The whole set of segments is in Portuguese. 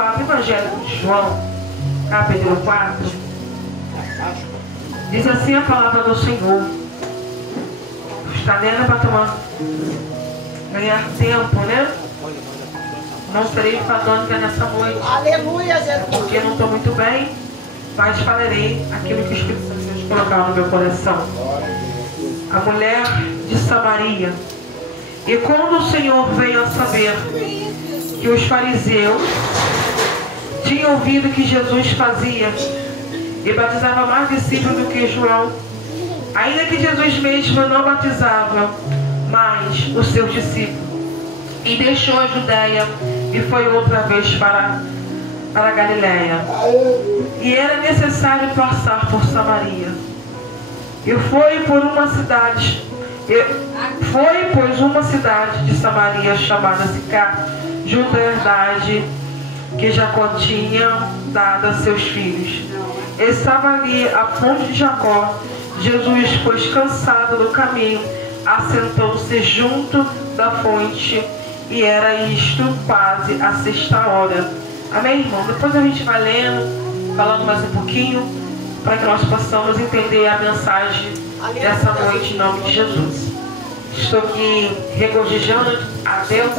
4, Evangelho de João, capítulo 4, diz assim a palavra do Senhor. Está dentro para ganhar tempo, né? Não serei fadônica nessa noite. Aleluia, Jesus. Porque não estou muito bem, mas falarei aquilo que o Espírito Santo de Deus colocou no meu coração. A mulher de Samaria. E quando o Senhor veio a saber que os fariseus tinham ouvido que Jesus fazia e batizava mais discípulos do que João, ainda que Jesus mesmo não batizava mais os seus discípulos, e deixou a Judéia e foi outra vez para a Galiléia. E era necessário passar por Samaria. E foi, pois, uma cidade de Samaria chamada Sicar, junto à herdade que Jacó tinha dado a seus filhos. Estava ali a fonte de Jacó. Jesus, pois cansado do caminho, assentou-se junto da fonte, e era isto quase a 6ª. Amém, irmão? Depois a gente vai lendo, falando mais um pouquinho, para que nós possamos entender a mensagem dessa noite em nome de Jesus. Estou aqui regozijando a Deus,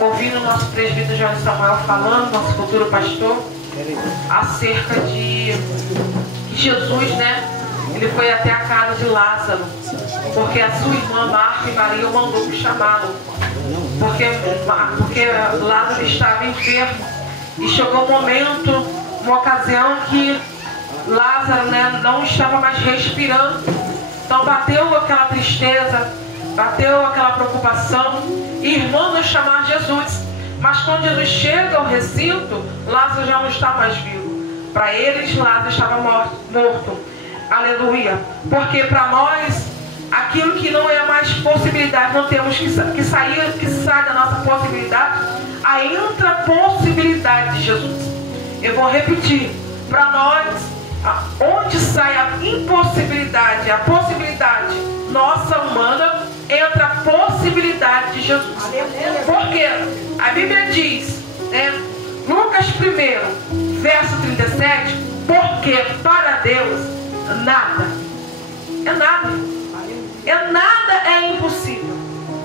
ouvindo o nosso presbítero João Samuel falando, nosso futuro pastor, acerca de Jesus, né? Ele foi até a casa de Lázaro, porque a sua irmã Marta e Maria o mandou chamá-lo, porque Lázaro estava enfermo, e chegou um momento, uma ocasião que Lázaro, né, não estava mais respirando. Então bateu aquela tristeza, bateu aquela preocupação, e irmão nos chamar Jesus. Mas quando Jesus chega ao recinto, Lázaro já não está mais vivo. Para eles, Lázaro estava morto. Aleluia. Porque para nós, aquilo que não é mais possibilidade, não temos que sai da nossa possibilidade, a intrapossibilidade de Jesus. Eu vou repetir. Para nós, onde sai a impossibilidade, a possibilidade nossa humana, entra a possibilidade de Jesus. Porque a Bíblia diz, né, Lucas 1, verso 37, porque para Deus nada é impossível.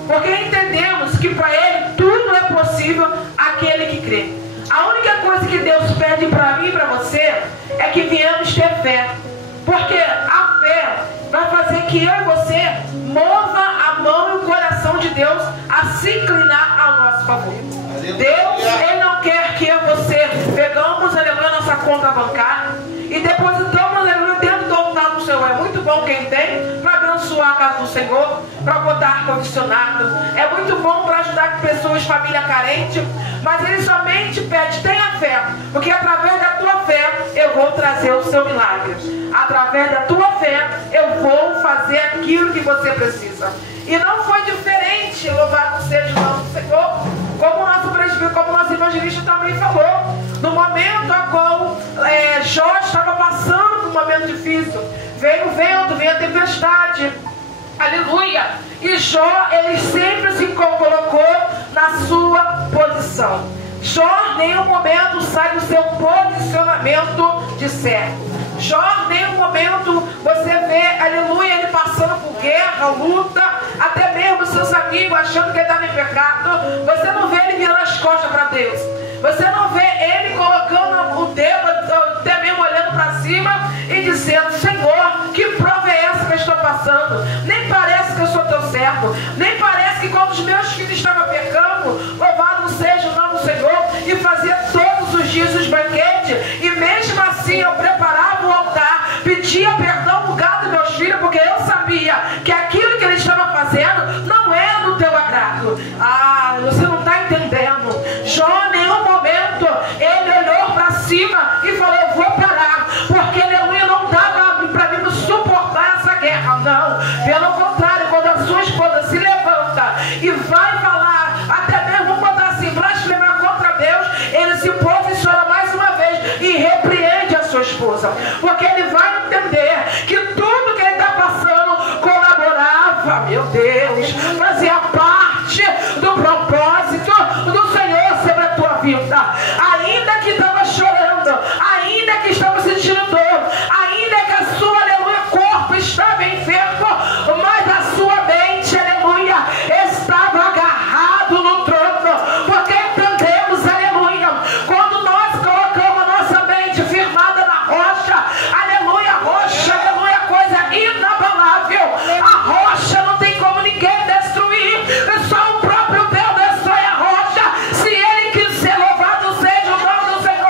Porque entendemos que para Ele tudo é possível aquele que crê. A única coisa que Deus pede para mim e para você é que viemos ter fé. Porque a fé vai fazer que eu e você mova a mão e o coração de Deus a se inclinar ao nosso favor. Deus, Ele não quer que eu e você pegamos, aleluia, nossa conta bancária e depositamos, aleluia, dentro do altar do Senhor. É muito bom quem tem para abençoar a casa do Senhor, para botar ar-condicionado. É muito bom para ajudar pessoas, família carente. Mas Ele somente pede, tenha fé, porque através da tua fé eu vou trazer o seu milagre. Através da tua fé eu vou fazer aquilo que você precisa. E não foi diferente, louvado seja o nome do Senhor, como o nosso presbítero, como o nosso evangelista também falou, no momento a qual Jó estava passando por um momento difícil. Veio o vento, veio a tempestade, aleluia, e Jó, ele sempre se colocou na sua posição. Jó, em nenhum momento sai do seu posicionamento de servo. Jó, em nenhum momento você vê, aleluia, ele passando por guerra, luta, até mesmo seus amigos achando que ele estava em pecado. Você não vê ele virando as costas para Deus. Você não vê ele colocando o dedo, até mesmo olhando para cima e dizendo, Senhor, que prova é essa que eu estou passando? Nem parece que eu sou teu servo, nem parece que quando os meus filhos estavam pecando, louvado seja o nome do Senhor, e fazia todos os dias os banquetes, e mesmo assim eu preparava o altar, pedia perdão por causa dos meus filhos, porque eu sabia que aquilo que ele estava fazendo não era do teu agrado. Ah, você não está entendendo. Jó, em nenhum momento, ele olhou para cima e falou, eu vou parar, porque aleluia, não dá para mim suportar essa guerra, não. Pelo contrário, quando a sua esposa se levanta e vai falar, até mesmo vamos botar assim, blasfemar contra Deus, ele se posiciona mais uma vez e repreende a sua esposa, porque ele vai entender que tudo que ele está passando colaborava, meu Deus, fazia parte do propósito do Senhor sobre a tua vida. vida, ainda que estava chorando, ainda que estava sentindo dor, ainda que a sua, aleluia, corpo estava enfermo, mas a sua mente, aleluia, estava agarrado no trono, porque entendemos, aleluia, quando nós colocamos a nossa mente firmada na rocha, aleluia, rocha, aleluia, coisa inabalável, a rocha não tem como ninguém destruir, só o próprio Deus destrói a rocha, se ele quiser, louvado seja o nome do Senhor.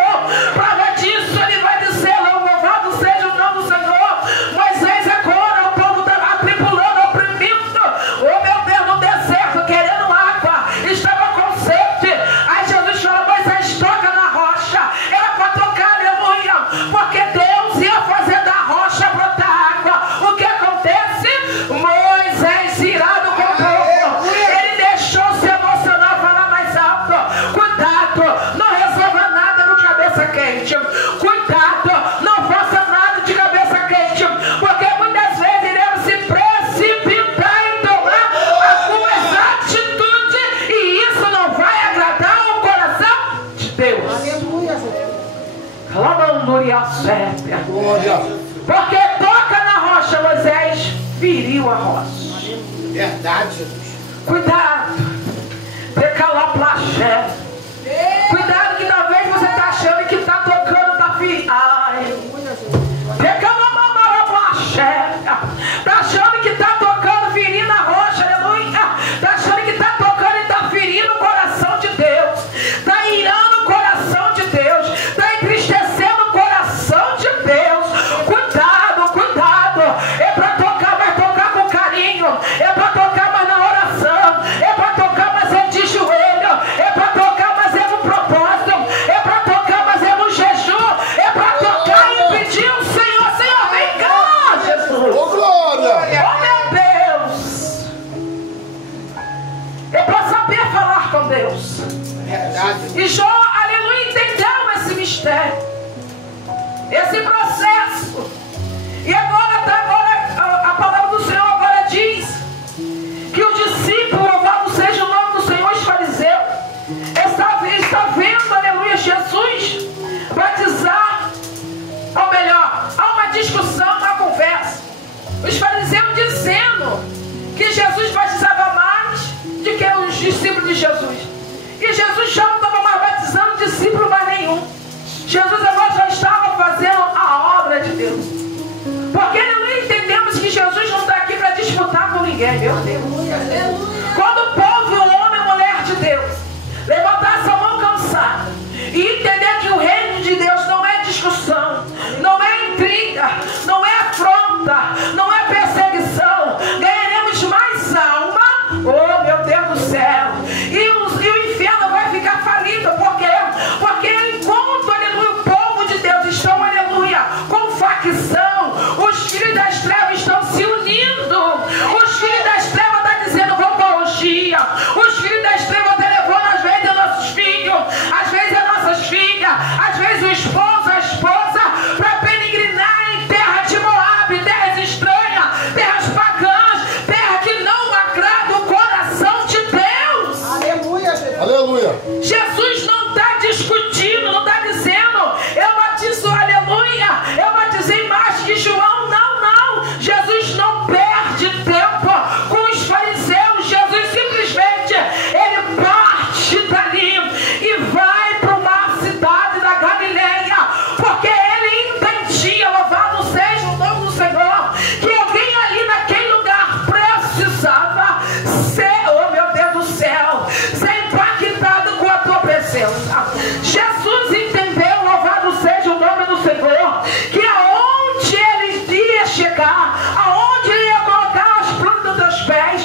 Prova disso, ele vai dizer, louvado seja o nome do Senhor. Moisés agora, o povo estava tripulando, oprimindo, oh meu Deus, no deserto, querendo água, estava com sede. Aí Jesus falou, Moisés, toca na rocha. Era para tocar, aleluia, porque Deus ia fazer da rocha brotar água. O que acontece? Moisés, irado com o povo, ele deixou se emocionar, falar mais alto. Cuidado, não resolva nada no cabeça quente. Cuidado, não faça nada de cabeça quente, porque muitas vezes iremos se precipitar em tomar algumas atitudes e isso não vai agradar o coração de Deus. Porque toca na rocha, Moisés feriu a rocha. Verdade, Jesus. Cuidado, decalaplaxé. Cuidado que talvez você está achando que está tocando, está ferindo. Ai, decalaplaxé. Está achando que está tocando, ferindo a rocha, aleluia. Está achando que está tocando e está ferindo o coração de Deus. Está irando o coração de Deus. Está entristecendo o coração de Deus. Cuidado, cuidado. É para tocar, mas tocar com carinho. É para tocar, mas na oração. É para tocar, mas é de joelho. É para tocar, mas é no propósito. É para tocar, mas é no jejum. É para tocar e pedir ao Senhor, Senhor, vem cá, Jesus. Ô, glória! Oh, meu Deus. É para saber falar com Deus. Verdade. E Jó, aleluia, entendeu esse mistério, esse processo. E agora a palavra do Senhor agora diz que o discípulo, louvado seja o nome do Senhor, os fariseus, está vendo, aleluia, Jesus batizar, ou melhor, há uma discussão, uma conversa. Os fariseus dizendo que Jesus batizava mais do que os discípulos de Jesus. E Jesus já não estava mais batizando discípulo mais nenhum. Jesus agora já estava fazendo a obra de Deus. Porque não entendemos que Jesus não está aqui para disputar com ninguém, meu Deus. Quando o povo, o homem e mulher de Deus, levantar essa mão cansada e entender que o reino de Deus não é discussão, não é intriga, não é afronta, não é perseguição, ganharemos mais alma, oh meu Deus do céu, e o inferno vai ficar falido. Por quê? Porque enquanto, aleluia, o povo de Deus estão, aleluia, com facção, os filhos das trevas estão se unindo. Os filhos das trevas estão dizendo, vamos para a orgia. Os filhos das trevas estão levando, às vezes, nossos filhos, às vezes, as nossas filhas, às vezes, o esposo, a esposa, para peregrinar em terra de Moab, terras estranhas, terras pagãs, terra que não agrada o coração de Deus. Aleluia, Jesus. Aleluia. Jesus não está discutindo, não está dizendo, eu batizo, aleluia, eu batizei mais que João. Não, não. Jesus não perde tempo com os fariseus. Jesus simplesmente, ele parte dali e vai para uma cidade da Galileia, porque ele entendia, louvado seja o nome do Senhor, que alguém ali naquele lugar precisava ser, oh meu Deus do céu, ser impactado com a tua presença. Jesus entendeu, louvado seja o nome do Senhor, que aonde ele ia chegar, aonde ele ia colocar as plantas dos pés,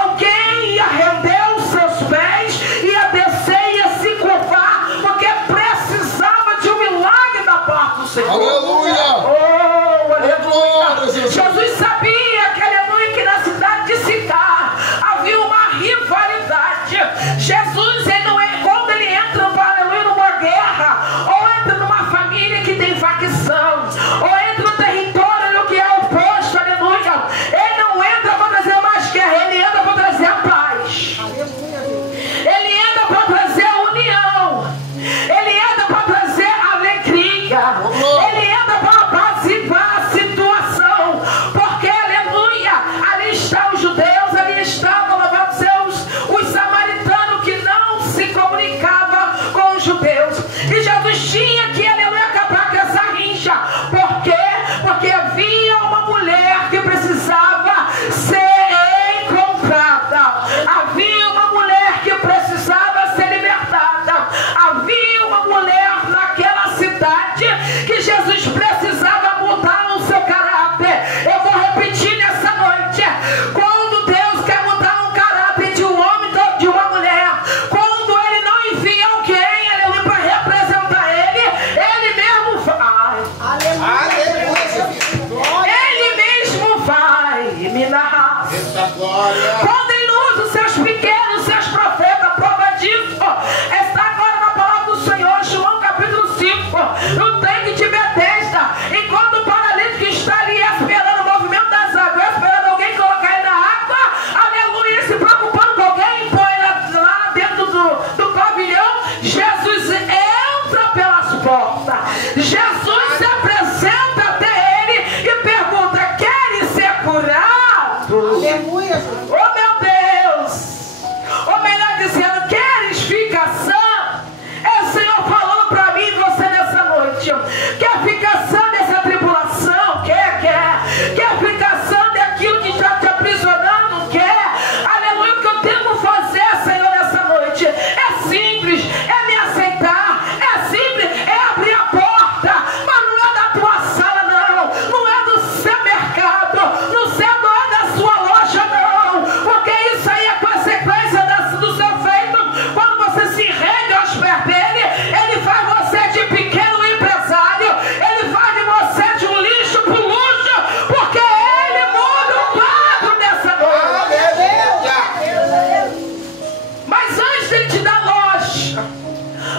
alguém ia render os seus pés, ia descer, ia se curvar, porque precisava de um milagre da parte do Senhor. Aleluia! Oh, aleluia! Glória, Jesus. Jesus sabia que, aleluia, que na cidade de Sicar havia uma rivalidade. Jesus, ele não é, quando ele entra, aleluia, numa guerra,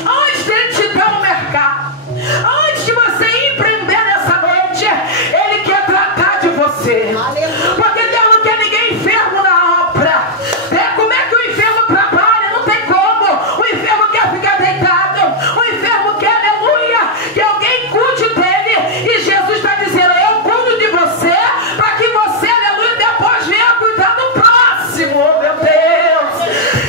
Antes dele te dar um mercado, antes de você empreender nessa noite, ele quer tratar de você. Porque Deus não quer ninguém enfermo na obra. Como é que o enfermo trabalha? Não tem como. O enfermo quer ficar deitado. O enfermo quer, aleluia, que alguém cuide dele. E Jesus está dizendo: eu cuido de você, para que você, aleluia, depois venha cuidar do próximo. Oh, meu Deus.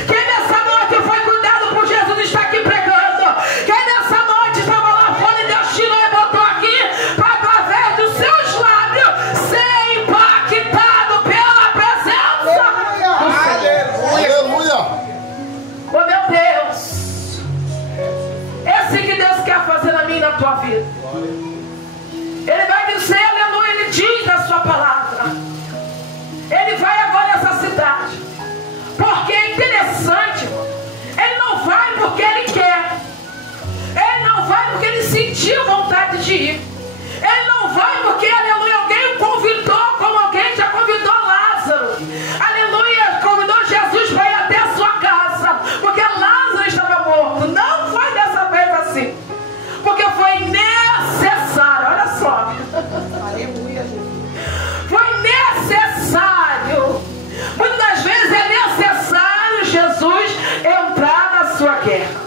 Quem nessa noite foi cuidado por Jesus está aqui pregando. Quem nessa noite estava lá fora e Deus tirou e botou aqui, para através dos seus lábios ser impactado pela presença. Aleluia. Oh, meu Deus. É assim que Deus quer fazer na minha e na tua vida. Ele vai dizer, aleluia, ele diz na sua palavra. Ele vai agora nessa cidade. Porque é interessante, irmão. Ele não vai porque ele quer. Ele não vai porque ele sentiu vontade de ir. Ele não vai porque, aleluia, alguém o convidou, como alguém já convidou Lázaro. Aleluia, convidou Jesus para ir até a sua casa. Porque Lázaro estava morto. Não foi dessa vez assim. Porque foi necessário. Olha só. Foi necessário. Muitas das vezes é necessário Jesus entrar na sua guerra.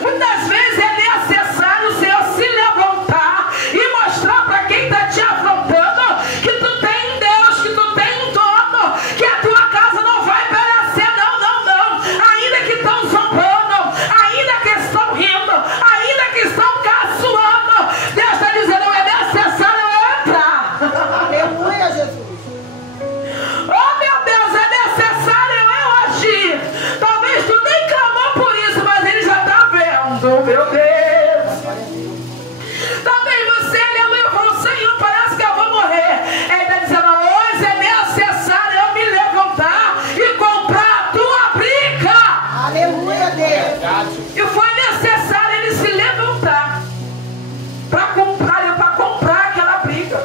Muitas vezes é necessário o Senhor se levantar e mostrar para quem está te afrontando que tu tem Deus, que tu tem um dono, que a tua casa não vai perecer. Não, não, não. Ainda que estão zombando, ainda que estão rindo, ainda que estão caçoando, Deus está dizendo: é necessário eu entrar. Aleluia, Jesus. Oh, meu Deus, é necessário eu agir. Talvez tu nem clamou por isso, mas ele já está vendo, meu Deus. Talvez você, aleluia, falou: Senhor, parece que eu vou morrer. Ele está dizendo: hoje é necessário eu me levantar e comprar a tua briga. Aleluia, Deus. E foi necessário ele se levantar para comprar aquela briga.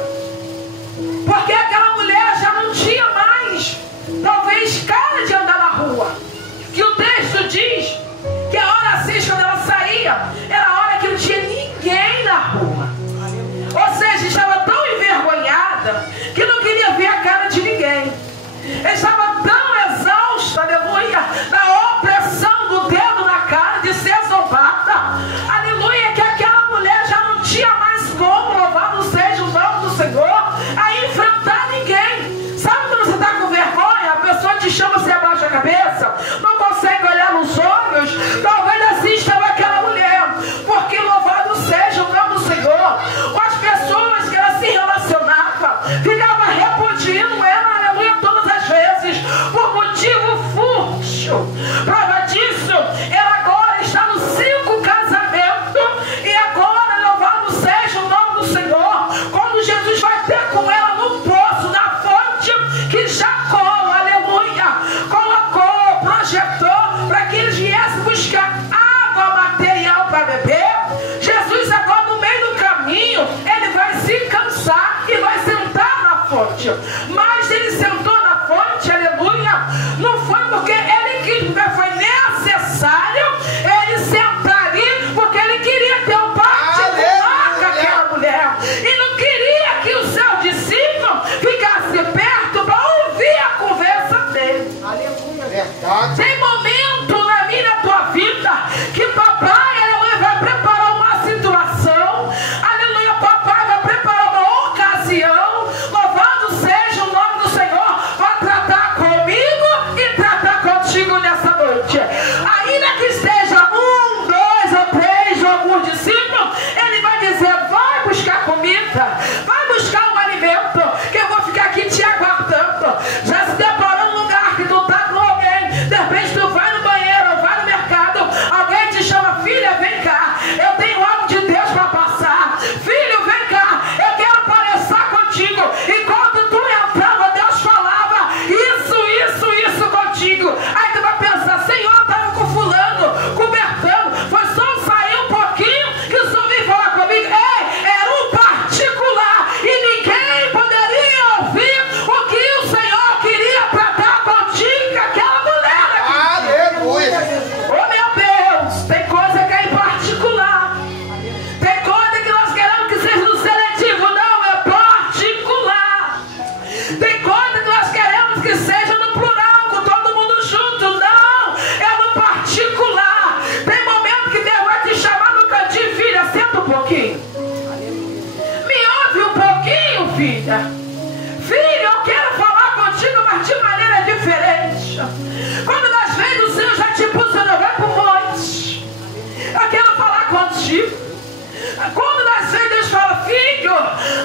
Porque aquela mulher já não tinha mais, talvez, cara de andar na rua. Que o texto diz que a hora assim, quando ela saía, era a hora que não tinha ninguém na rua. Ou seja, estava tão envergonhada que não queria ver a cara de ninguém. Estava tão exausta, aleluia, da opressão do dedo na cara, de ser zombada, aleluia, que aquela mulher já não tinha mais como, louvado seja o nome do Senhor, a enfrentar ninguém. Sabe quando você está com vergonha, a pessoa te chama, você abaixa a cabeça, não consegue olhar nos olhos? Talvez assim estava aquela mulher, porque louvado seja o nome do Senhor. As pessoas que ela se relacionava ficavam repudiando ela, aleluia, todas as vezes, por motivo fútil. Prova disso, ela agora está no 5º casamento, e agora, louvado seja o nome do Senhor, quando Jesus vai ter com ela no poço, na fonte que Jacó, aleluia, colocou, projetou, para que eles viessem buscar água material para beber. Jesus agora, no meio do caminho, ele vai se cansar e vai sentar na fonte. Mas ele sentou na fonte, aleluia, não foi porque ele quis, porque foi necessário ele sentar ali, porque ele queria ter um particular com aquela mulher. E não queria que o seu discípulo ficasse perto para ouvir a conversa dele. Aleluia. Verdade. Tem momento na minha e na tua vida que papai, aleluia, vai preparar uma situação, aleluia, papai vai preparar uma ocasião, louvado seja o nome do Senhor, para tratar comigo e tratar contigo nessa noite. Ainda que esteja 1, 2 ou 3 ou algum discípulo, ele vai dizer: vai buscar comida, vai buscar um alimento, que eu vou ficar aqui te aguardando. Já se deparou num lugar que tu está com alguém, de repente tu vai no banheiro, vai no mercado, alguém te chama: filha, vem cá, eu tenho algo de Deus para passar. Filho, vem cá, eu quero conversar contigo. E quando tu entrava, Deus falava isso contigo. Aí tu vai pensar: Senhor, estava com fulano, com Bertano, foi só sair um pouquinho que filha, filho, eu quero falar contigo, mas de maneira diferente. Quando das vezes o Senhor já te posicionou, vai para o monte. Eu quero falar contigo. Quando das vezes Deus fala, filho,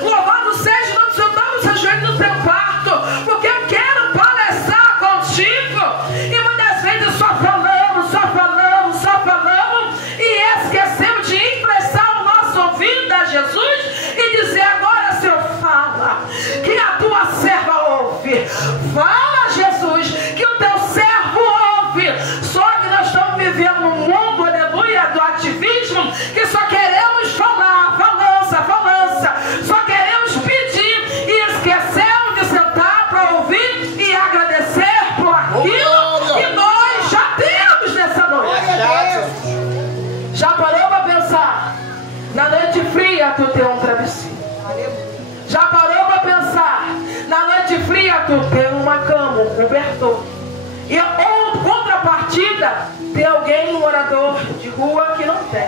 louvado seja o nome do Senhor, dobra o seu joelho no teu parto, porque eu quero palestrar contigo. E muitas vezes só falamos, e esquecemos de emprestar o nosso ouvido a Jesus e dizer, agora Senhor, fala, que a tua serva ouve. Fala, Jesus, que o teu servo ouve. Só que nós estamos vivendo num mundo, aleluia, do ativismo, que só queremos falar, falança, só queremos pedir e esquecemos de sentar para ouvir e agradecer por aquilo que nós já temos nessa noite. Já parou para pensar? Na noite fria tu tem um travesseiro. Já parou para pensar? Na noite fria tu tem uma cama, um cobertor. E ou contrapartida, tem alguém, um morador de rua que não tem.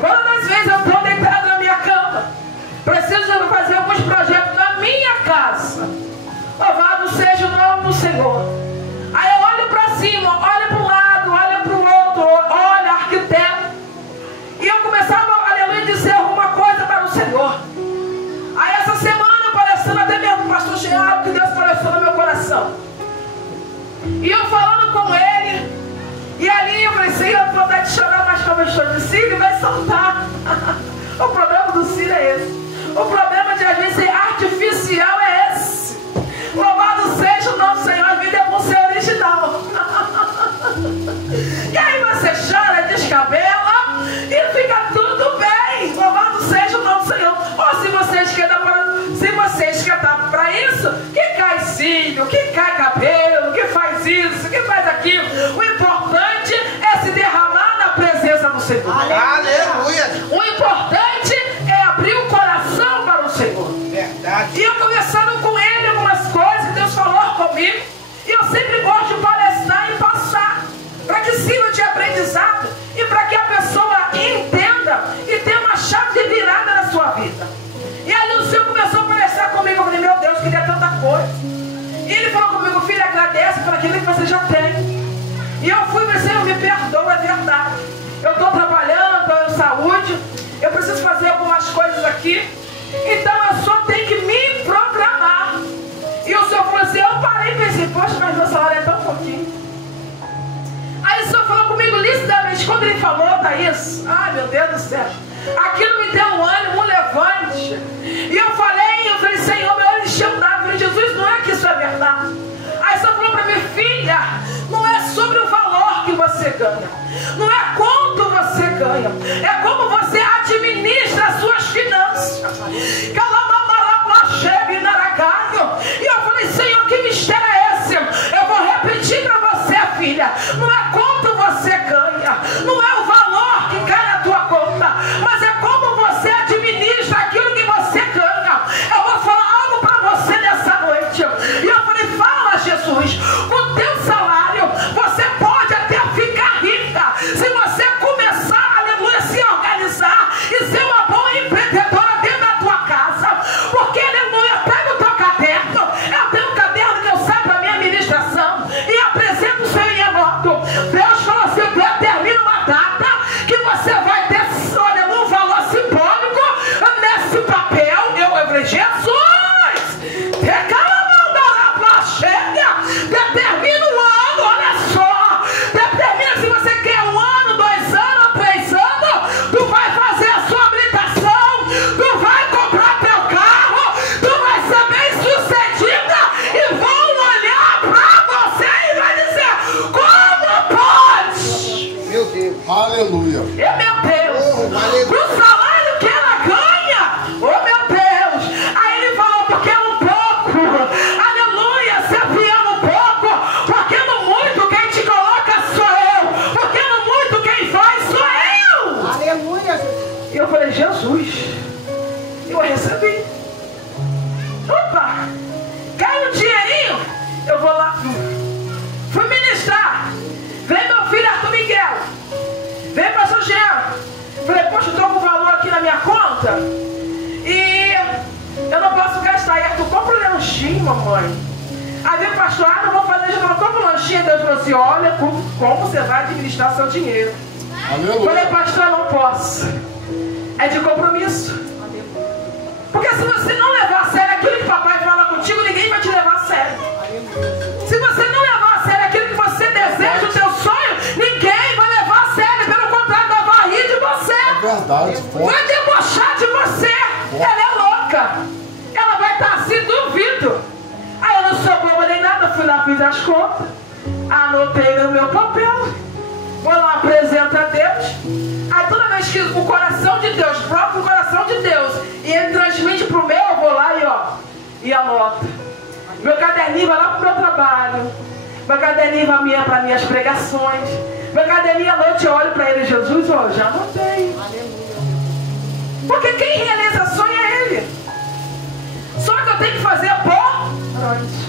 Quantas vezes eu estou deitado na minha cama, preciso fazer alguns projetos na minha casa. Louvado seja o nome do Senhor. Aí eu olho para cima, olho para um lado, olho para o outro, olho arquiteto. E eu começava, aleluia, dizer alguma coisa para o Senhor. Aí essa semana, parecendo até mesmo o pastor Geraldo, que Deus pareceu no meu coração. E eu falando com ele, e ali eu falei, Senhor, eu vou vontade de chorar, mas como eu estou de Sírio, vai soltar. O problema do Sírio é esse. O problema de às vezes ser artificial é esse. Louvado seja o nosso Senhor, a vida é bom ser original. E aí você chora, descabela e fica tudo bem. Louvado seja o nosso Senhor. Ou se você esquentar para isso, que cai cílio, que cai cabelo, que faz isso, que faz aquilo. O importante é se derramar na presença do Senhor. Aleluia. O importante é abrir o coração para o Senhor. Verdade. E eu conversando com ele algumas coisas que Deus falou comigo, e eu sempre gosto de palestrar e passar, para que sirva de aprendizado e para que a pessoa entenda e tenha uma chave de virada na sua vida. E aí o Senhor começou a palestrar comigo, eu falei, meu Deus, queria tanta coisa. E ele falou comigo, filho, agradece por aquilo que você já tem. E eu fui e falei, Senhor, me perdoa, é verdade. Eu estou trabalhando, estou em saúde, eu preciso fazer algumas coisas aqui, então eu só tenho que me programar. E o Senhor falou assim, eu parei e pensei, poxa, mas meu salário é tão pouquinho. Aí o Senhor falou comigo licidamente, quando ele falou, Thaís, ai meu Deus do céu, aquilo me deu um ânimo, um levante. E eu falei, Senhor, meu olho encheu d'água. Eu falei, Jesus, não é que isso é verdade. Aí o Senhor falou para mim, filha, não é sobre o valor que você ganha, não é quanto você ganha, é como você administra as suas finanças. E eu falei, Senhor, que mistério é esse? Eu vou repetir para você, filha, não é quanto você ganha, não é o valor que cai na tua conta, mas é como você administra aquilo que você ganha. Eu vou falar algo para você nessa noite. E eu falei, fala, Jesus, o teu salário, você pode até ficar rica, se você começar, aleluia, se organizar e ser uma boa empreendedora dentro da tua casa, porque, aleluia, pega o teu caderno, eu tenho um caderno que eu saio para minha administração e apresento o seu em anoto. Deus falou assim, determina uma data que você vai ter, olha, um valor simbólico nesse papel. Eu falei, Jesus, determina um ano, olha só, determina se você quer 1 ano, 2 anos, 3 anos, tu vai fazer a sua habilitação, tu vai comprar teu carro, tu vai ser bem sucedida e vão olhar pra você e vai dizer, como pode? Meu Deus. Aleluia. Meu Deus. lanchinho, mamãe. Aí veio o pastor, não vou fazer, já falou, como lanchinho? Deus falou assim, olha como você vai administrar seu dinheiro. Aleluia. Falei, pastor, não posso. É de compromisso. Porque se você não levar a sério aquilo que papai fala contigo, ninguém vai te levar a sério. Se você não levar a sério aquilo que você deseja, o teu sonho, ninguém vai levar a sério. Pelo contrário, vai rir de você. É verdade. Vai debochar de você. Ela é louca. Ela vai estar assim, duvido. Aí eu não sou boba nem nada, fui lá, fiz as contas, anotei no meu papel, vou lá, apresento a Deus. Aí toda vez que o coração de Deus, o próprio coração de Deus, e ele transmite pro meu, eu vou lá e anoto. Meu caderninho vai lá pro meu trabalho, meu caderninho vai para minhas pregações, meu caderninho à noite eu olho para ele, Jesus, já anotei. Porque quem realiza sonho é ele. Só que eu tenho que fazer por onde?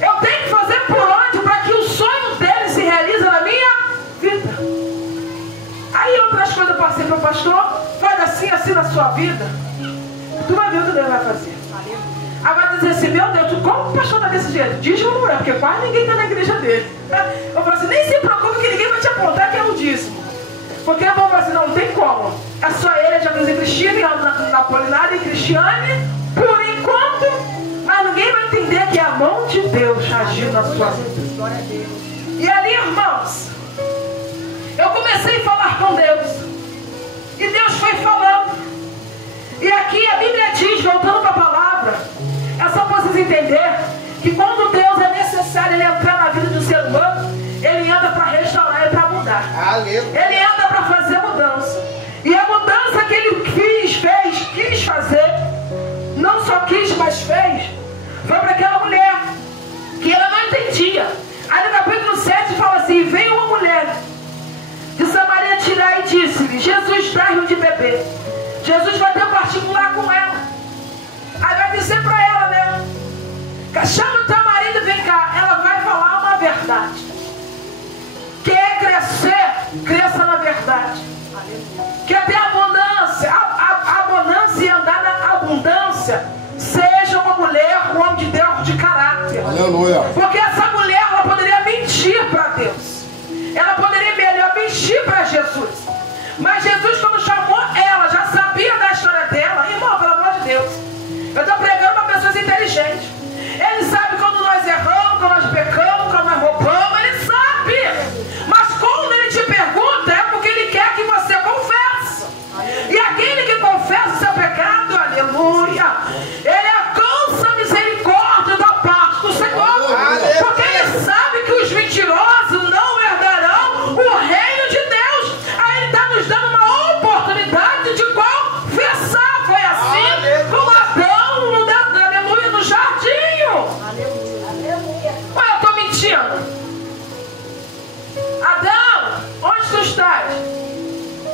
Eu tenho que fazer por onde para que o sonho dele se realize na minha vida. Aí outras coisas eu passei para o pastor, faz assim na sua vida. Tu vai ver o que Deus vai fazer. Aí vai dizer assim, meu Deus, como o pastor está desse jeito? Diz o não é, porque quase ninguém está na igreja dele. Eu falo assim, nem se preocupe que ninguém vai te apontar que é o dízimo. Porque eu vou falar assim, não tem como. É só ele, é Jesus e Cristina, e na Polinária e Cristiane, por enquanto, mas ninguém vai entender que é a mão de Deus agindo na sua vida. E ali, irmãos, eu comecei a falar com Deus. E Deus foi falando. E aqui a Bíblia diz, voltando para a palavra, é só para vocês entenderem que quando Deus é necessário ele entrar na vida do ser humano, ele anda para restaurar e para mudar. Aleluia. Ele anda para fazer mudança. E a mudança que ele quis fazer, não só quis, mas fez, foi para aquela mulher, que ela não entendia. Aí no capítulo 7 fala assim, veio uma mulher de Samaria tirar e disse-lhe, Jesus traz-lhe de beber. Jesus vai ter um particular com ela. Aí vai dizer para ela, né? Chama o teu marido e vem cá. Ela vai falar uma verdade. Quer crescer, cresça na verdade. Quer ter abundância, abundância e andar na abundância. Seja uma mulher, um homem de Deus de caráter. Aleluia. Porque essa mulher, ela poderia mentir para Deus. Ela poderia melhor mentir para Jesus. Mas Jesus, quando chamou ela, já sabia da história dela. Irmão, pelo amor de Deus, eu estou pregando para pessoas inteligentes. Ele sabe quando nós erramos, quando nós pecamos, quando nós roubamos. Ele sabe. Mas quando ele te pergunta, é porque ele quer que você confesse. E aquele que confessa o seu pecado, aleluia, ele alcança a misericórdia da parte do Senhor. Porque ele sabe que os mentirosos não herdarão o reino de Deus. Aí ele está nos dando uma oportunidade de confessar. Foi assim com Adão no jardim. Olha, eu estou mentindo. Adão, onde tu estás?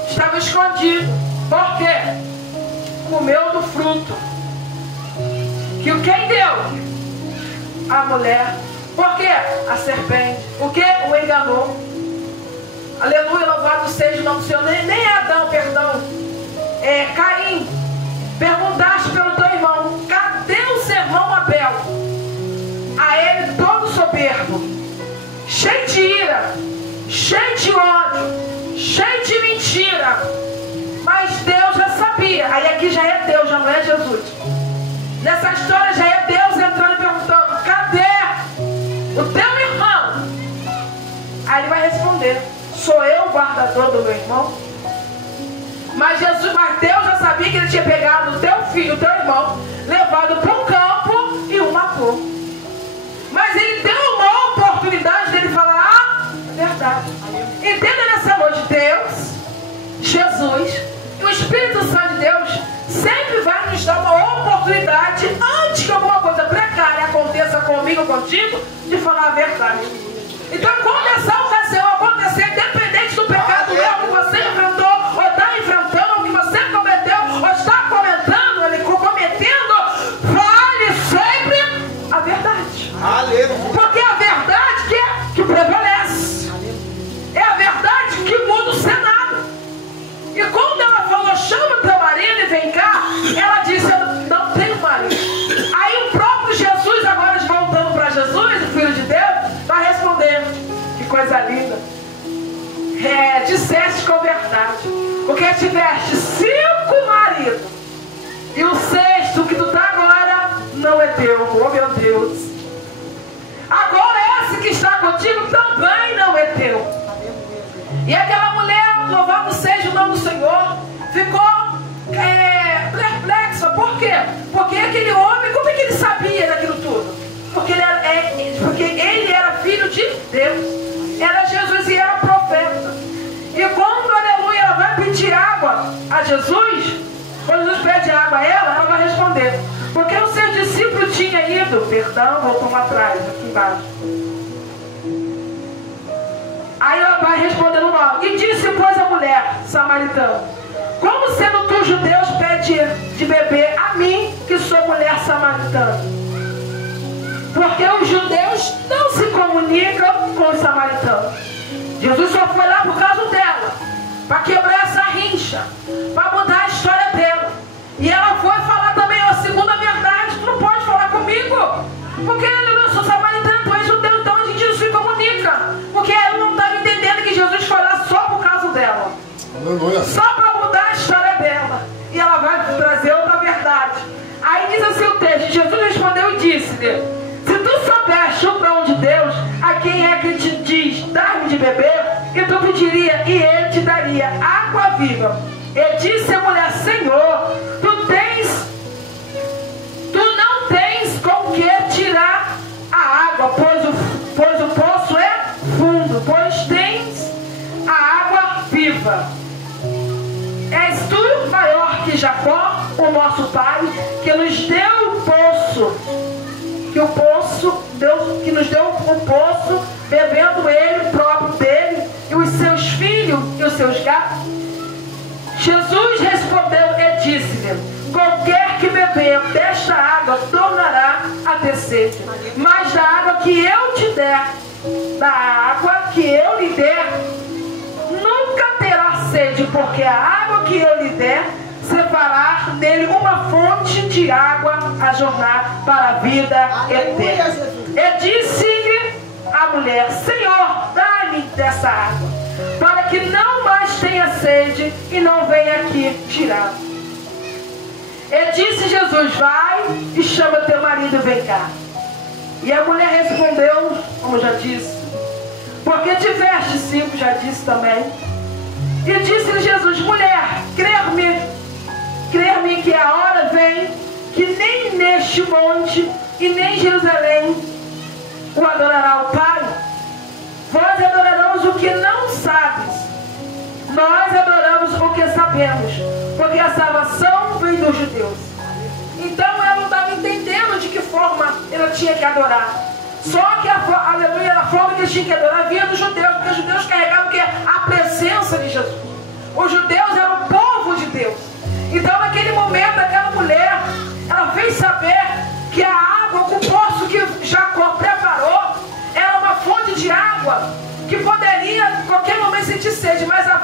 Estava escondido. Por quê? Comeu do fruto. Que quem deu? A mulher. Por quê? A serpente. O que? O enganou. Aleluia, louvado seja o nome do Senhor. Nem Adão, perdão. Caim. Perguntaste pelo teu irmão, cadê o seu irmão Abel? A ele todo soberbo, cheio de ira, cheio de ódio, cheio de mentira. Mas Deus já sabia. Aí aqui já é Deus, já não é Jesus. Nessa história já é Deus entrando e perguntando, cadê o teu irmão? Aí ele vai responder, sou eu o guardador do meu irmão? Mas Deus já sabia que ele tinha pegado o teu filho, o teu irmão, levado para um campo e o matou. Mas ele deu uma oportunidade dele falar a verdade. Entenda nessa noite, Deus, Jesus e o Espírito Santo de Deus sempre vai nos dar uma oportunidade, antes que alguma coisa precária aconteça comigo ou contigo, de falar a verdade. Então quando essa ocasião acontecer, independente do pecado mesmo que você enfrentou, ou está enfrentando, ou que você cometeu, ou está cometendo, fale sempre a verdade. Aleluia. Porque é a verdade que prevalece. É a verdade que muda o cenário. E quando ela falou, chama teu marido e vem cá, ela disse, eu não tenho marido. Aí o próprio disseste com verdade, porque tiveste 5 maridos, e o 6º que tu está agora não é teu. Oh meu Deus, agora esse que está contigo também não é teu. E aquela mulher, louvado seja o nome do Senhor, ficou perplexa. Por quê? Porque aquele homem, como é que ele sabia daquilo tudo? Porque ele era filho de Deus. Era Jesus e era profeta. E quando, aleluia, ela vai pedir água a Jesus, quando Jesus pede água a ela vai responder: porque o seu discípulo tinha ido, perdão, vou tomar atrás, aqui embaixo. Aí ela vai respondendo mal. E disse, pois, a mulher samaritana: como sendo tu judeus pede de beber a mim, que sou mulher samaritana? Porque os judeus não se comunicam com os samaritanos. Jesus só foi lá por causa dela, para quebrar essa rincha, para mudar a história dela. E ela foi falar também a segunda verdade: tu não pode falar comigo, porque eu sou samaritana, tu és judeu, então a gente não se comunica. Porque ela não estava entendendo que Jesus foi lá só por causa dela. Aleluia. Só para mudar a história dela. E ela vai trazer outra verdade. Aí diz assim o texto: Jesus respondeu e disse-lhe: se tu soubeste o dom de Deus, a quem é que te diz, dar-me de beber, e tu pediria, e ele te daria água viva. E disse a mulher: Senhor, tu não tens com que tirar a água, pois o poço é fundo, pois tens a água viva. És tu maior que Jacó, o nosso pai, que nos deu o poço, que nos deu o poço, bebendo ele, o próprio dele, e os seus filhos e os seus gatos? Jesus respondeu e disse-lhe: qualquer que beber desta água tornará a ter sede, mas da água que eu te der, da água que eu lhe der, nunca terá sede, porque a água que eu lhe der separar nele uma fonte de água a jorrar para a vida eterna. E disse-lhe a mulher: Senhor, dá-me dessa água, para que não mais tenha sede e não venha aqui tirar. E disse Jesus: vai e chama teu marido e vem cá. E a mulher respondeu, como já disse, porque tiveste 5, já disse também. E disse-lhe Jesus: mulher, crer-me que a hora vem, que nem neste monte e nem em Jerusalém o adorará o Pai. Vós adorarás o que não sabes, nós adoramos o que sabemos, porque a salvação vem dos judeus. Então ela não estava entendendo de que forma ela tinha que adorar. Só que a forma que eles tinham que adorar vinha dos judeus, porque os judeus carregavam que a presença de Jesus. Os judeus eram o povo de Deus. Então naquele momento aquela mulher, ela fez saber que a água, o poço que Jacó preparou, era uma fonte de água que poderia em qualquer momento sentir sede, mas a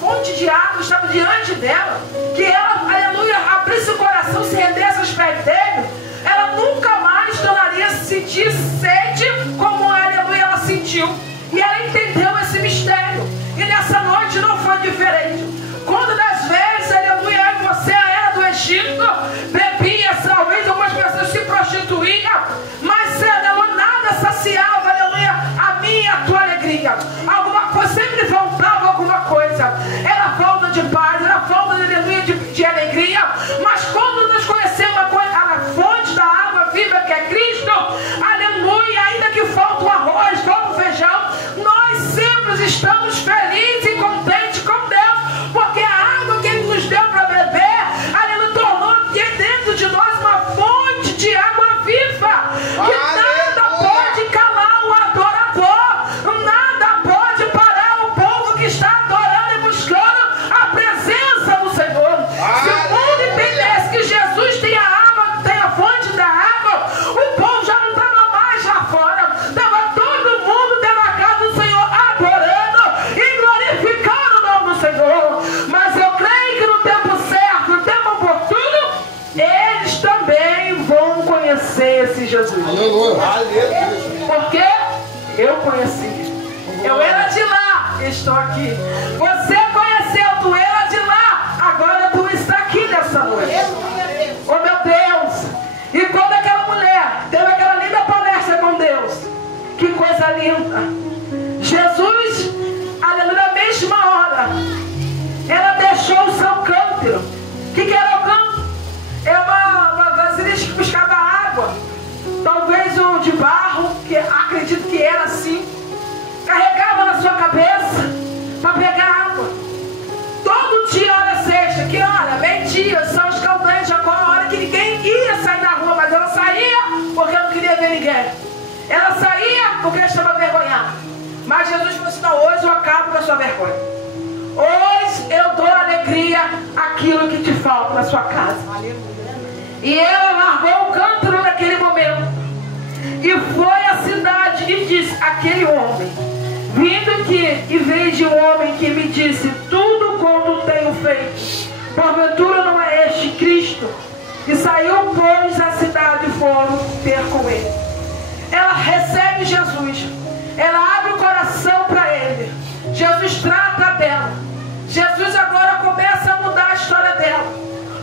fonte de água estava diante dela, que ela, aleluia, abrisse o coração, se rendesse aos pés dele, ela nunca mais tornaria a sentir sede como, aleluia, ela sentiu. E ela entendeu esse mistério. E nessa noite não foi diferente. Quando das vezes, aleluia, eu e você, a era do Egito, bebia, talvez algumas pessoas se prostituíam, mas aleluia, nada saciava, aleluia, a minha e a tua alegria. Alguma coisa, sempre faltava alguma coisa. Era falta de paz, era falta de aleluia, de alegria. Mas quando nós conhecemos a fonte da água viva que é Cristo, aleluia, ainda que falta o arroz, falta o feijão, nós sempre estamos felizes e contentes com Deus, porque a água que Ele nos deu para beber, aleluia, tornou aqui dentro de nós uma fonte de água viva, que nada pode calar o adorador, nada pode parar o povo que está adorando e buscando a presença do Senhor. Se o mundo entendesse que Jesus tem a água, tem a fonte da água, o povo já não estava mais lá fora, estava todo mundo dentro da casa do Senhor adorando e glorificando o nome do Senhor. Mas eu creio que no tempo certo, no tempo oportuno, eles também vão conhecer esse Jesus. Aleluia. Porque eu conheci. Eu era de lá, eles estou aqui. Você conheceu, tu era de lá, agora tu está aqui nessa noite. Oh meu Deus! E quando aquela mulher teve aquela linda palestra com Deus, que coisa linda! Jesus, aleluia, na mesma hora, ela deixou o seu cântaro. O que era o cântaro? É uma vasilha que buscava água, talvez o de barro, que acredito que era assim, carregava na sua cabeça para pegar água. Todo dia, hora sexta, que hora? Meio-dia, são os caldantes, já como a hora que ninguém ia sair da rua, mas ela saía porque não queria ver ninguém. Ela saía porque estava vergonhada. Mas Jesus falou assim: não, hoje eu acabo com a sua vergonha. Hoje eu dou alegria àquilo que te falta na sua casa. E ela largou o cântaro naquele momento e foi à cidade e disse: aquele homem, vindo aqui, e veio de um homem que me disse tudo quanto tenho feito, porventura não é este Cristo? E saiu, pois, da cidade e foram ter com ele. Ela recebe Jesus, ela abre o coração para ele. Jesus trata dela. Jesus agora começa a mudar a história dela.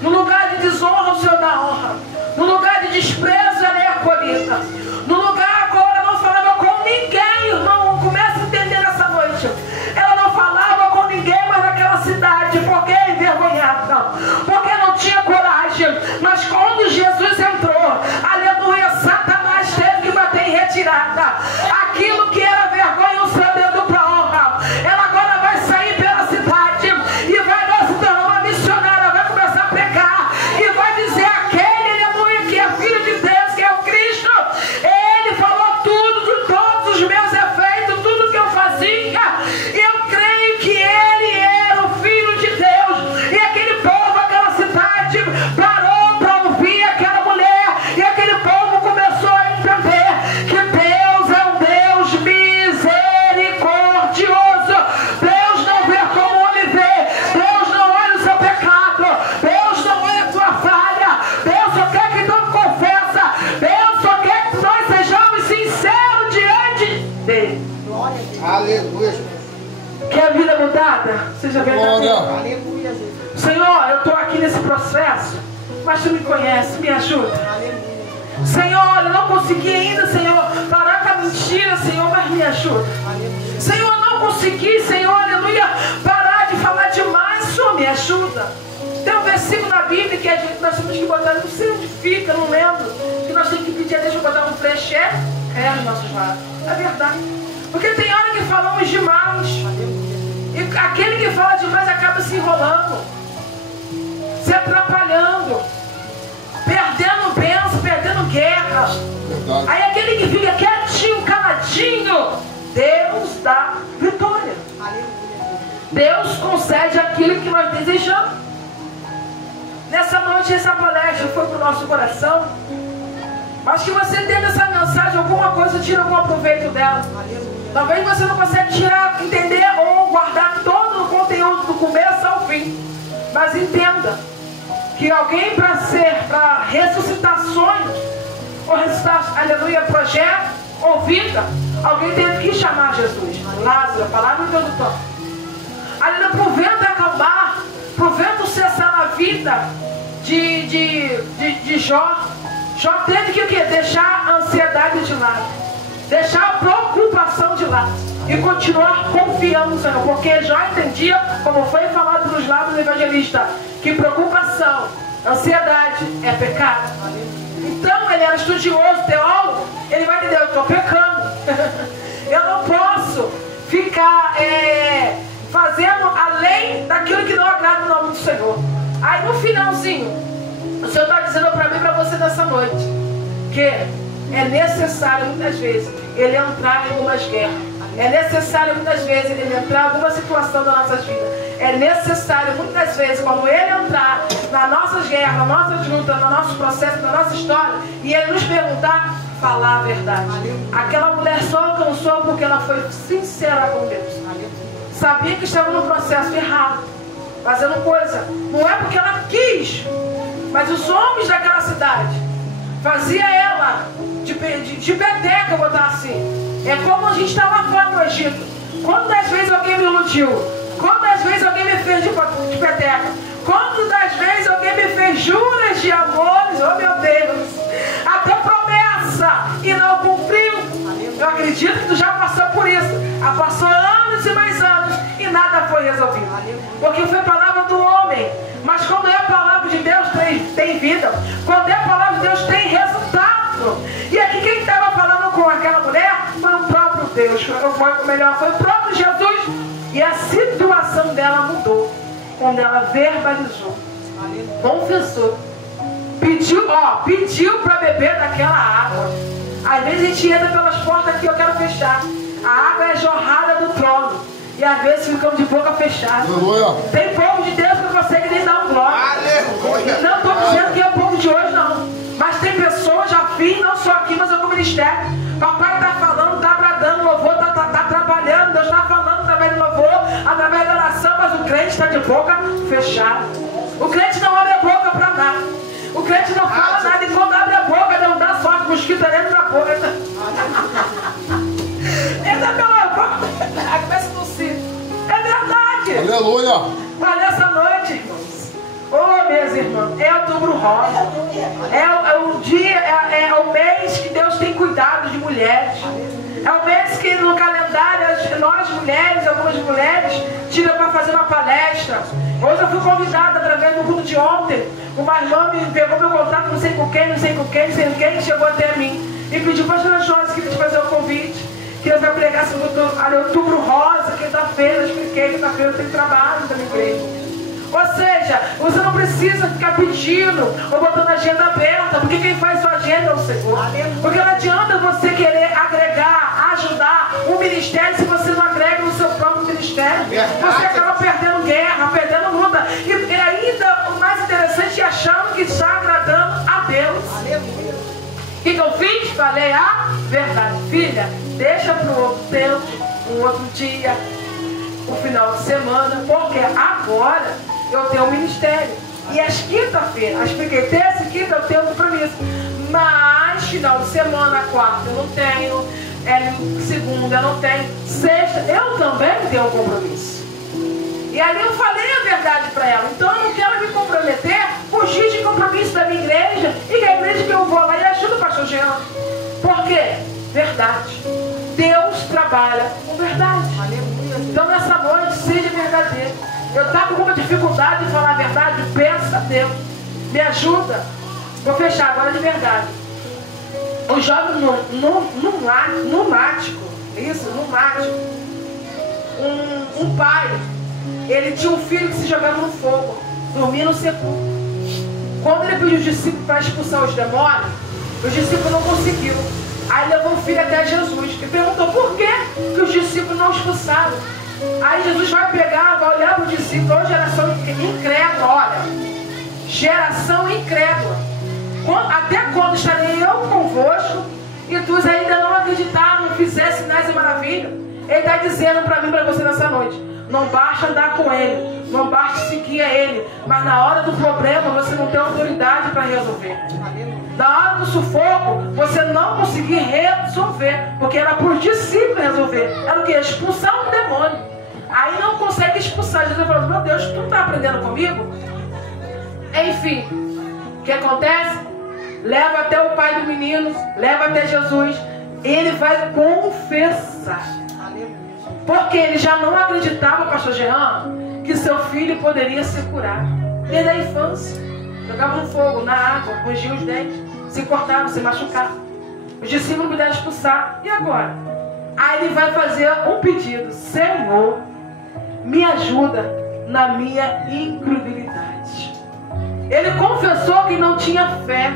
No lugar de desonra, o Senhor dá honra. No lugar de desprezo, ela é acolhida. No lugar agora ela não falava com ninguém, irmão. Começa a entender nessa noite. Ela não falava com ninguém mais naquela cidade, porque é envergonhada, porque não tinha coragem. Mas quando Jesus entrou, aleluia, Satanás teve que bater em retirada. Aquilo que era vergonha, o Senhor deu para honra. Ela agora vai sair pela cidade e vai se tornar uma missionária, vai começar a pregar e vai dizer aquele, aleluia, que é filho de Deus, que é o Cristo. Ele falou tudo, de todos os meus efeitos, tudo que eu fazia. Eu creio que ele era o filho de Deus. E aquele povo, aquela cidade, parou para ouvir aquela mulher. E aquele povo começou a entender que Deus é um Deus misericordioso. Deus não vê como o homem vê. Deus não olha o seu pecado. Deus não olha a tua falha. Deus só quer que tu confessa. Deus só quer que nós sejamos sinceros diante dele. Aleluia. Quer a vida mudada? Seja verdadeiro. Glória. Aleluia, Jesus. Senhor, eu estou aqui nesse processo, mas tu me conhece, me ajuda. Aleluia. Senhor, eu não consegui ainda, Senhor, parar com a mentira, Senhor, mas me ajuda. Senhor, eu não consegui, Senhor, aleluia, parar de falar demais, Senhor, me ajuda. Tem um versículo na Bíblia que nós temos que botar, não sei onde fica, não lembro, que nós temos que pedir a Deus para botar um flechê nos nossos lados. É verdade. Porque tem hora que falamos demais. E aquele que fala demais acaba se enrolando, se atrapalhando, perdendo bênção, perdendo guerra. Verdade. Aí aquele que fica quietinho, caladinho, Deus dá vitória. Deus concede aquilo que nós desejamos. Nessa noite essa palestra foi para o nosso coração. Mas que você tendo essa mensagem, alguma coisa, tira algum proveito dela. Talvez você não consiga tirar, entender ou guardar todo o conteúdo do começo ao fim. Mas entenda que alguém para ressuscitar sonhos, ou ressuscitar, aleluia, projeto, ou vida, alguém teve que chamar Jesus. Lázaro, a palavra introdutória. Aleluia, para o vento acalmar, para o vento cessar na vida de Jó. Jó teve que o quê? Deixar a ansiedade de lado, deixar a preocupação de lado e continuar confiando no Senhor, porque Jó entendia, como foi falado nos lábios do evangelista, que preocupação, ansiedade é pecado. Então ele era estudioso, teólogo, ele vai entender: eu estou pecando. Eu não posso ficar fazendo além daquilo que não agrada o nome do Senhor. Aí no finalzinho, o Senhor está dizendo para mim e para você nessa noite que é necessário muitas vezes ele entrar em algumas guerras. É necessário muitas vezes ele entrar em alguma situação das nossas vidas. É necessário muitas vezes, quando ele entrar nas nossas guerras, nas nossas lutas, no nosso processo, na nossa história, e ele nos perguntar, falar a verdade. Aquela mulher só alcançou porque ela foi sincera com Deus. Sabia que estava no processo errado, fazendo coisa. Não é porque ela quis, mas os homens daquela cidade fazia ela de peteca, botar assim. É como a gente está lá fora no Egito. Quantas vezes alguém me iludiu? Quantas vezes alguém me fez de peteca? Quantas vezes alguém me fez juras de amores? Oh meu Deus! Até promessa e não cumpriu. Eu acredito que tu já passou por isso. Passou anos e mais anos e nada foi resolvido. Porque foi palavra do homem. Mas quando é a palavra de Deus tem vida. Quando é a palavra de Deus tem resultado. E aqui quem estava falando com aquela mulher foi o próprio Deus. Foi o próprio Jesus. E a situação dela mudou. Quando ela verbalizou. Confessou. Pediu para beber daquela água. Às vezes a gente entra pelas portas que eu quero fechar. A água é jorrada do trono. E às vezes ficamos de boca fechada. Tem povo de Deus que não consegue nem dar um glória. Não estou dizendo que é o povo de hoje, não. Mas tem pessoas, já vi, não só aqui, mas no ministério. Papai está falando, está bradando, louvor, está trabalhando, Deus está falando através do louvor, através da oração, mas o crente está de boca fechada. O crente não abre a boca para nada. O crente não fala nada. E quando abre a boca, não dá sorte, o mosquito dentro da boca. Entra pela boca, começa a tossir. É verdade. Aleluia. Mas nessa noite, irmãos, meus irmãos, é outubro rosa. É o dia, é o mês que Deus tem cuidado de mulheres. É o mês que no calendário nós mulheres, algumas mulheres, tiram para fazer uma palestra. Hoje eu fui convidada através do culto de ontem. Uma irmã me pegou meu contato, não sei com quem, chegou até mim e pediu, pastora Joyce, queria te fazer um convite. Que eu vai pregar sobre outubro rosa, quinta-feira, eu expliquei, quinta-feira eu tenho trabalho da minha igreja. Ou seja, você não precisa ficar pedindo ou botando a agenda aberta, porque quem faz sua agenda é o Senhor. Porque não adianta você querer agregar, ajudar um ministério se você não agrega no seu próprio ministério. Você acaba perdendo guerra, perdendo luta. E ainda o mais interessante é achando que está agradando a Deus. O que eu fiz? Falei a verdade. Filha, deixa para o outro tempo, um outro dia, o final de semana, porque agora eu tenho um ministério. E às quinta-feiras, expliquei, terça e quinta eu tenho compromisso. Mas final de semana, quarta eu não tenho, segunda eu não tenho, sexta eu também tenho um compromisso. E aí eu falei a verdade para ela. Então eu não quero me comprometer, fugir de compromisso da minha igreja e que a igreja que eu vou lá e ajudo o pastor Jean. Por quê? Verdade. Deus trabalha com verdade. Então nessa noite seja verdadeiro. Eu estava com uma dificuldade de falar a verdade. Peça a Deus, me ajuda. Vou fechar agora de verdade. O jovem numático, um pai, ele tinha um filho que se jogava no fogo, dormia no sepulcro. Quando ele pediu os discípulos para expulsar os demônios, os discípulos não conseguiram. Aí levou o filho até Jesus e perguntou por que os discípulos não expulsaram. Aí Jesus vai pegar, vai olhar para os discípulos, olha, geração incrédula, olha, geração incrédula. Até quando estarei eu convosco e tu ainda não acreditaram, não fizeram sinais e maravilhas? Ele está dizendo para mim, para você nessa noite, não basta andar com ele, não basta seguir a ele, mas na hora do problema você não tem autoridade para resolver. Na hora do sufoco, você não conseguir resolver, porque era por discípulo resolver. Era o que? Expulsar um demônio. Aí não consegue expulsar. Jesus falou, meu Deus, tu está aprendendo comigo? Enfim, o que acontece? Leva até o pai do menino, leva até Jesus. Ele vai confessar. Porque ele já não acreditava, pastor Jean, que seu filho poderia ser curado. Desde a infância. Jogava no fogo, na água, rangia os dentes, se cortava, se machucava. Os discípulos puderam expulsar. E agora? Aí ele vai fazer um pedido. Senhor, me ajuda na minha incredulidade. Ele confessou que não tinha fé.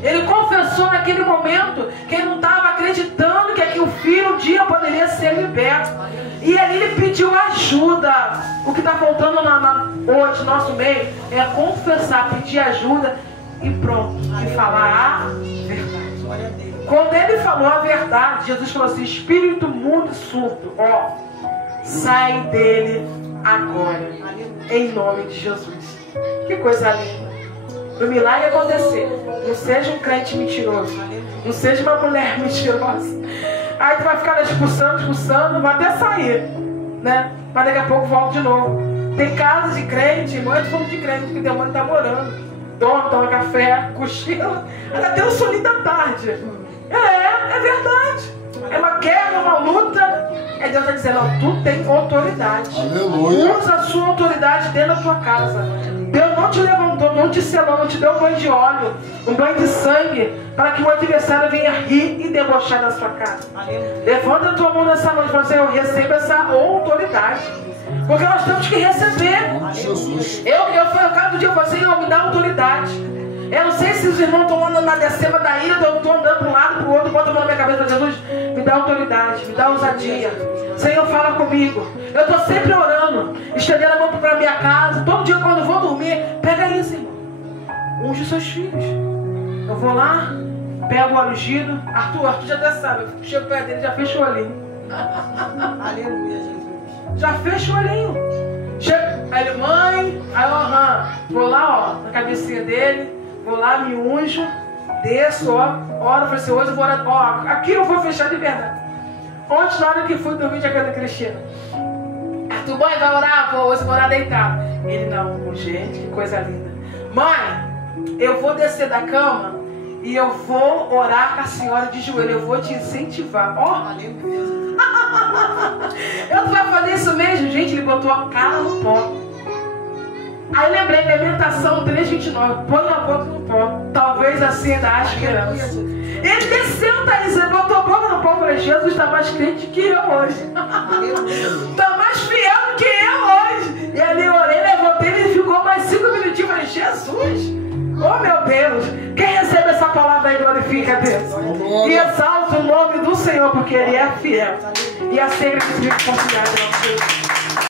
Ele confessou naquele momento que ele não estava acreditando que o filho um dia poderia ser liberto. E ali ele pediu ajuda. O que está faltando hoje no nosso meio é confessar, pedir ajuda e pronto. E falar a verdade. Quando ele falou a verdade, Jesus falou assim, espírito mudo e surdo, sai dele agora. Em nome de Jesus. Que coisa linda. O milagre acontecer. Não seja um crente mentiroso. Não seja uma mulher mentirosa. Aí tu vai ficar expulsando, vai até sair, né? Mas daqui a pouco volta de novo. Tem casas de crente, não é de fundo de crente, que o demônio está morando. Dorme, toma café, cochila, ainda tem o soninho da tarde. É verdade. É uma guerra, uma luta. É Deus está dizendo, ó, tu tem autoridade. Aleluia. Usa a sua autoridade dentro da tua casa. Deus não te levantou, não te selou, não te deu um banho de óleo, um banho de sangue, para que o adversário venha rir e debochar da sua casa. Levanta a tua mão nessa noite e fala assim, eu recebo essa autoridade. Porque nós temos que receber. Jesus. Eu cada dia eu falo assim, me dá autoridade. Eu não sei se os irmãos estão andando na descema da ilha, eu estou andando para um lado, para o outro, boto a mão na minha cabeça para Jesus, me dá autoridade, me dá ousadia. Senhor, fala comigo. Eu estou sempre orando, estendendo a mão para a minha casa. Todo dia quando eu vou dormir, pega isso, irmão. Unge os seus filhos. Eu vou lá, pego o óleo ungido. Arthur já até sabe, eu chego perto dele, já fecha o olhinho. Aleluia, Jesus. Já fecha o olhinho. Chega, aí ele, mãe, aí eu vou lá, ó, na cabecinha dele, vou lá, me unjo, desço, ó, oro, falei assim, hoje eu vou orar, ó, aqui eu vou fechar de verdade. Ontem, na hora que fui dormir de casa da Cristina, Arthur, mãe, vai orar? Hoje eu vou orar deitado. Ele, não, gente, que coisa linda. Mãe, eu vou descer da cama e eu vou orar com a senhora de joelho, eu vou te incentivar. Ó, eu vai fazer isso mesmo, gente, ele botou a cara no pó. Aí lembrei da Lamentação 3:29, põe a boca no pó, talvez assim ainda há esperança. Ele desceu, Thaís, ele botou a boca no pó, falei, Jesus está mais crente que eu hoje. Está mais fiel do que eu hoje. E ali eu orei, levantei, ele ficou mais 5 minutinhos, falei, Jesus, oh meu Deus, quem recebe essa palavra aí glorifica a Deus. E exalta o nome do Senhor, porque Ele é fiel. E a sempre que se compartilhar de nós.